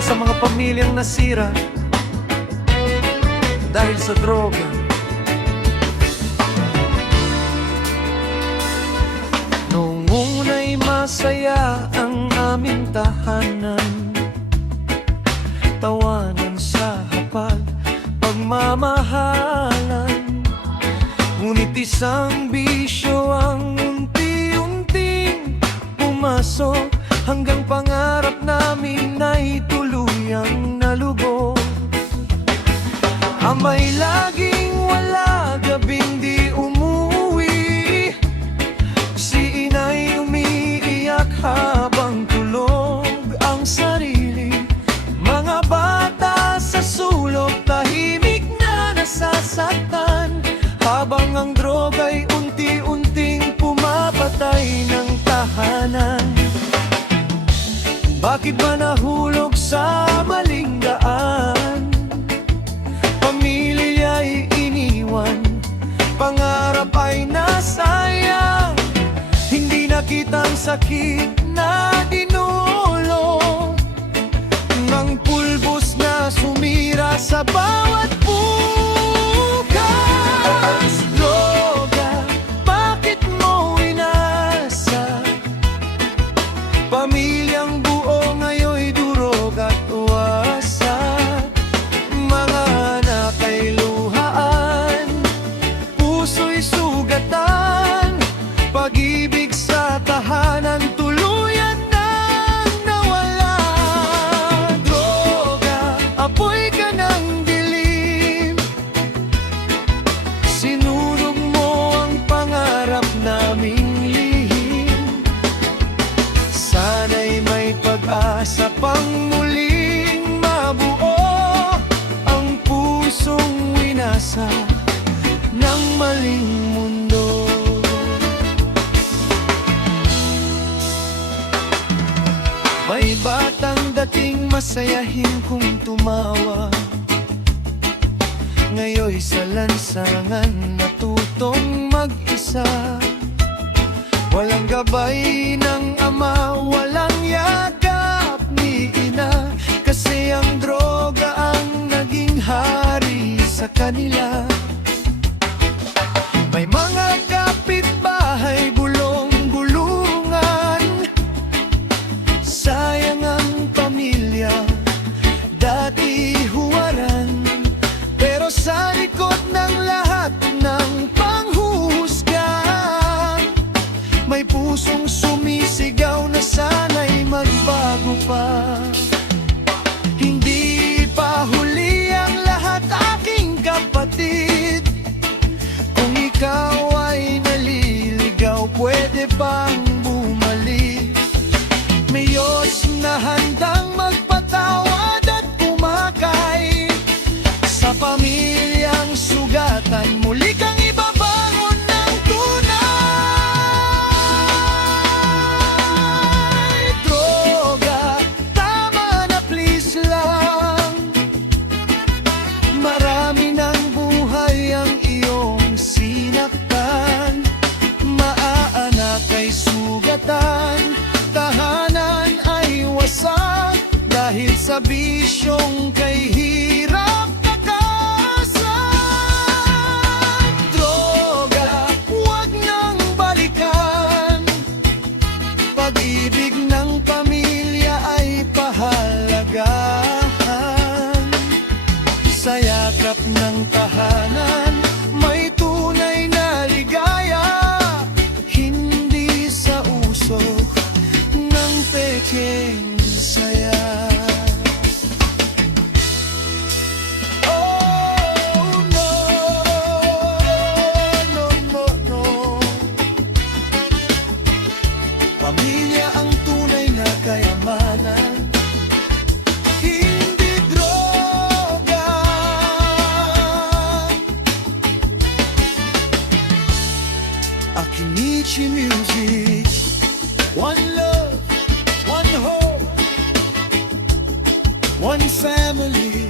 para sa mga pamilyang nasira dahil sa droga. Noong una'y masaya ang aming tahanan, tawanan sa hapag, pagmamahalan. Ngunit isang bisyo ang unti-unting pumasok, hanggang pangarap namin ay tuluyang nalubog. Ama'y laging wala, gabing di umuwi. Si ina'y umiiyak habang tulog ang sarili. Mga bata sa sulok, tahimik na nasasaktan, habang ang droga'y unti-unting pumapatay ng tahanan. Bakit ba nahulog sa maling daan? Pamilya'y iniwan, pangarap ay nasayang. Hindi nakita ang sakit na dinulot ng pulbos na sumira sa bawat bukas. Droga, bakit mo inasa? Pamilyang buo ngayon'y durog at wasak. Mga anak ay luhaan, puso'y sugatan, pag-ibig sa tahanan tuluyan nang nawala. Droga, apoy ka ng dilim, sinunog mo ang pangarap naming lihim. Sana'y may pag-asa pang muling mabuo ang pusong winasa ng maling mundo. May batang dating masayahin kung tumawa, ngayon'y sa lansangan natutong mag-isa. Walang gabay ng ama, walang yakap ni ina, kasi ang droga ang naging hari sa kanila. May mga kapitbahay bulong-bulungan, sayang ang pamilya, dati huwaran. Pero sa likod ng lahat ng panghuhusga, may pusong sumisigaw na sana'y magbago pa. Hindi pa huli ang lahat, aking kapatid. Kung ikaw ay naliligaw, pwede bang bumalik? May Diyos na handang magpatawad at kumakay. Sa pamilyang sugatan, muli kang ibabangon ng tunay. Droga, tama na please lang. Marami ng buhay ang iyong sinaktan. Maaanak ay sugatan, tahanan ay wasak, dahil sa bisyong kay hirap kakasan. Droga, huwag nang balikan, pag-ibig ng pamilya ay pahalagahan. Sa yakap ng tahanan, may tunay na ligaya, hindi sa usok ng peking saya. Oh no, no, no, no. Pamilya ang tunay na kayamanan, hindi droga. Akinichi Music. One love, one hope, one family.